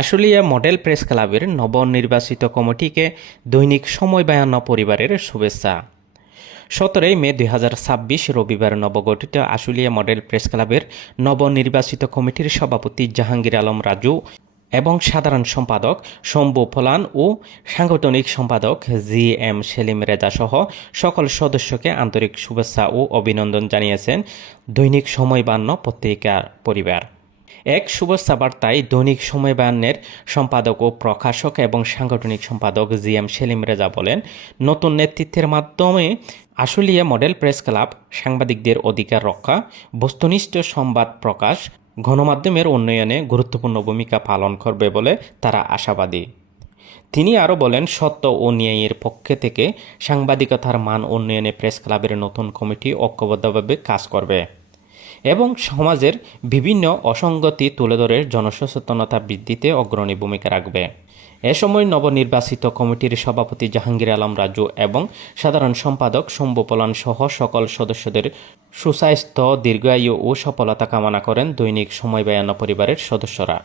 Ashulia model press ক্লাবের নবনির্বাচিত কমিটিকে দৈনিক সময় বায়ান্ন পরিবারের শুভেচ্ছা। 17 মে 2026 রবিবার নবগঠিত আশুলিয়া মডেল প্রেস ক্লাবের নবনির্বাচিত কমিটির সভাপতি জাহাঙ্গীর আলম রাজু এবং সাধারণ সম্পাদক শম্ভু ফলান ও সাংগঠনিক সম্পাদক জি.এম. সেলিম রেজা সহ সকল সদস্যকে আন্তরিক শুভেচ্ছা ও অভিনন্দন জানিয়েছেন দৈনিক সময় বায়ান্ন পত্রিকার পরিবার। এক শুভেচ্ছা বার্তায় দৈনিক সময় বায়ান্নের সম্পাদক ও প্রকাশক এবং সাংগঠনিক সম্পাদক জি.এম. সেলিম রেজা বলেন, নতুন নেতৃত্বের মাধ্যমে আশুলিয়া মডেল প্রেস ক্লাব সাংবাদিকদের অধিকার রক্ষা, বস্তুনিষ্ঠ সংবাদ প্রকাশ, গণমাধ্যমের উন্নয়নে গুরুত্বপূর্ণ ভূমিকা পালন করবে বলে তারা আশাবাদী। তিনি আরও বলেন, সত্য ও ন্যায়ের পক্ষে থেকে সাংবাদিকতার মান উন্নয়নে প্রেস ক্লাবের নতুন কমিটি ঐক্যবদ্ধভাবে কাজ করবে এবং সমাজের বিভিন্ন অসঙ্গতি তুলে ধরে জনসচেতনতা বৃদ্ধিতে অগ্রণী ভূমিকা রাখবে। এ সময় নবনির্বাচিত কমিটির সভাপতি জাহাঙ্গীর আলম রাজু এবং সাধারণ সম্পাদক শম্ভু ফলান সহ সকল সদস্যদের সুস্বাস্থ্য, দীর্ঘায়ু ও সফলতা কামনা করেন দৈনিক সময় বায়ান্ন পরিবারের সদস্যরা।